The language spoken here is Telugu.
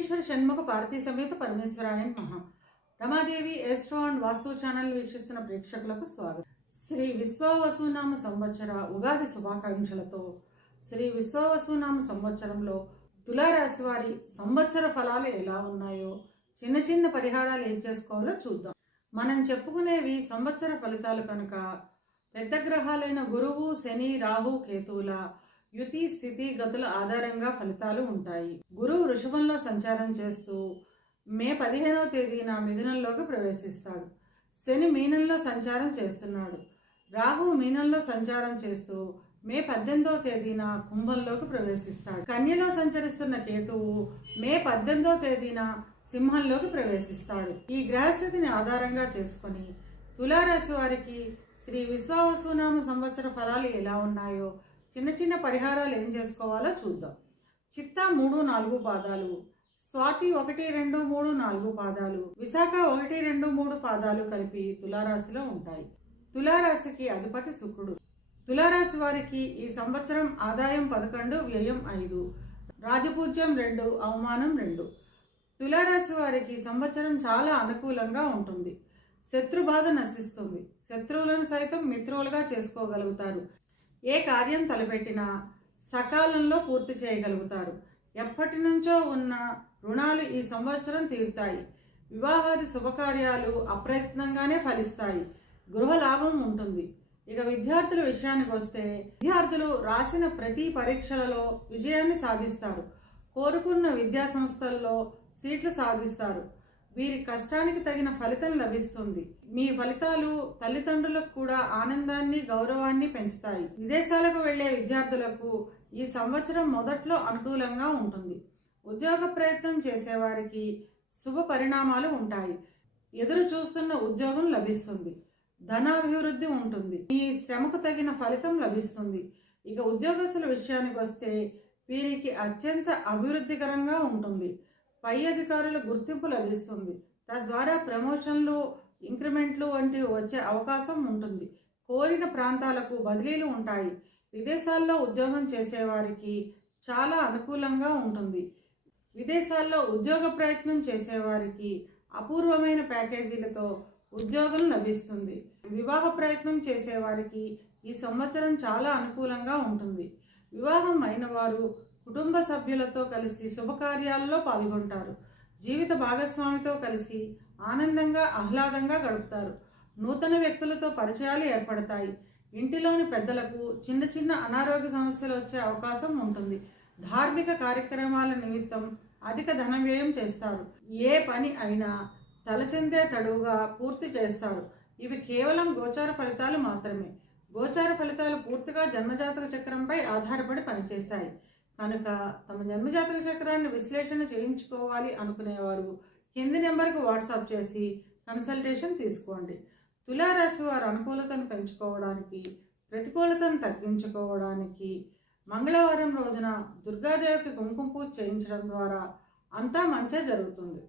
విఘ్నేశ్వర షణ్ముఖ పార్వతీ సమేత పరమేశ్వరాయ నమః. రమాదేవి ఎస్ట్రో అండ్ వాస్తు ఛానల్ వీక్షిస్తున్న ప్రేక్షకులకు స్వాగతం. శ్రీ విశ్వావసునామ సంవత్సర ఉగాది శుభాకాంక్షలతో శ్రీ విశ్వావసునామ సంవత్సరంలో తులారాశి వారి సంవత్సర ఫలాలు ఎలా ఉన్నాయో, చిన్న చిన్న పరిహారాలు ఏం చేసుకోవాలో చూద్దాం. మనం చెప్పుకునేవి సంవత్సర ఫలితాలు కనుక పెద్ద గ్రహాలైన గురువు, శని, రాహు, కేతువుల యుతి స్థితి గతుల ఆధారంగా ఫలితాలు ఉంటాయి. గురువు వృషభంలో సంచారం చేస్తూ మే 15వ తేదీన మిథునంలోకి ప్రవేశిస్తాడు. శని మీనంలో సంచారం చేస్తున్నాడు. రాహు మీనంలో సంచారం చేస్తూ మే 18వ తేదీన కుంభంలోకి ప్రవేశిస్తాడు. కన్యలో సంచరిస్తున్న కేతువు మే 18వ తేదీన సింహంలోకి ప్రవేశిస్తాడు. ఈ గ్రహస్థితిని ఆధారంగా చేసుకొని తులారాశి వారికి శ్రీ విశ్వావసునామ సంవత్సర ఫలాలు ఎలా ఉన్నాయో, చిన్న చిన్న పరిహారాలు ఏం చేసుకోవాలో చూద్దాం. చిత్తా 3, 4 పాదాలు, స్వాతి 1, 2, 3, 4 పాదాలు, విశాఖ 1, 2, 3 పాదాలు కలిపి తులారాశిలో ఉంటాయి. తులారాశికి అధిపతి శుక్రుడు. తులారాశి వారికి ఈ సంవత్సరం ఆదాయం 11, వ్యయం 5, రాజపూజ్యం 2, అవమానం 2. తులారాశి వారికి సంవత్సరం చాలా అనుకూలంగా ఉంటుంది. శత్రుబాధ నశిస్తుంది. శత్రువులను సైతం మిత్రులుగా చేసుకోగలుగుతారు. ఏ కార్యం తలపెట్టినా సకాలంలో పూర్తి చేయగలుగుతారు. ఎప్పటి నుంచో ఉన్న రుణాలు ఈ సంవత్సరం తీరుతాయి. వివాహాది శుభకార్యాలు అప్రయత్నంగానే ఫలిస్తాయి. గృహ లాభం ఉంటుంది. ఇక విద్యార్థుల విషయానికి వస్తే, విద్యార్థులు రాసిన ప్రతి పరీక్షలలో విజయాన్ని సాధిస్తారు. కోరుకున్న విద్యా సంస్థల్లో సీట్లు సాధిస్తారు. వీరి కష్టానికి తగిన ఫలితం లభిస్తుంది. మీ ఫలితాలు తల్లిదండ్రులకు కూడా ఆనందాన్ని, గౌరవాన్ని పెంచుతాయి. విదేశాలకు వెళ్లే విద్యార్థులకు ఈ సంవత్సరం మొదట్లో అనుకూలంగా ఉంటుంది. ఉద్యోగ ప్రయత్నం చేసేవారికి శుభ పరిణామాలు ఉంటాయి. ఎదురు చూస్తున్న ఉద్యోగం లభిస్తుంది. ధనాభివృద్ధి ఉంటుంది. మీ శ్రమకు తగిన ఫలితం లభిస్తుంది. ఇక ఉద్యోగస్తుల విషయానికి వస్తే, వీరికి అత్యంత అభివృద్ధికరంగా ఉంటుంది. పై అధికారుల గుర్తింపు లభిస్తుంది. తద్వారా ప్రమోషన్లు, ఇంక్రిమెంట్లు వంటివి వచ్చే అవకాశం ఉంటుంది. కోరిన ప్రాంతాలకు బదిలీలు ఉంటాయి. విదేశాల్లో ఉద్యోగం చేసేవారికి చాలా అనుకూలంగా ఉంటుంది. విదేశాల్లో ఉద్యోగ ప్రయత్నం చేసేవారికి అపూర్వమైన ప్యాకేజీలతో ఉద్యోగం లభిస్తుంది. వివాహ ప్రయత్నం చేసేవారికి ఈ సంవత్సరం చాలా అనుకూలంగా ఉంటుంది. వివాహం అయిన వారు కుటుంబ సభ్యులతో కలిసి శుభకార్యాల్లో పాల్గొంటారు. జీవిత భాగస్వామితో కలిసి ఆనందంగా, ఆహ్లాదంగా గడుపుతారు. నూతన వ్యక్తులతో పరిచయాలు ఏర్పడతాయి. ఇంటిలోని పెద్దలకు చిన్న చిన్న అనారోగ్య సమస్యలు వచ్చే అవకాశం ఉంటుంది. ధార్మిక కార్యక్రమాల నిమిత్తం అధిక ధన వ్యయం చేస్తారు. ఏ పని అయినా తలచెందే తడువుగా పూర్తి చేస్తారు. ఇవి కేవలం గోచార ఫలితాలు మాత్రమే. గోచార ఫలితాలు పూర్తిగా జన్మజాతక చక్రంపై ఆధారపడి పనిచేస్తాయి. కనుక తమ జన్మజాతక చక్రాన్ని విశ్లేషణ చేయించుకోవాలి అనుకునేవారు కింది నెంబర్కి వాట్సాప్ చేసి కన్సల్టేషన్ తీసుకోండి. తులారాశి వారు అనుకూలతను పెంచుకోవడానికి, ప్రతికూలతను తగ్గించుకోవడానికి మంగళవారం రోజున దుర్గాదేవికి కుంకుమ పూజ చేయించడం ద్వారా అంతా మంచే జరుగుతుంది.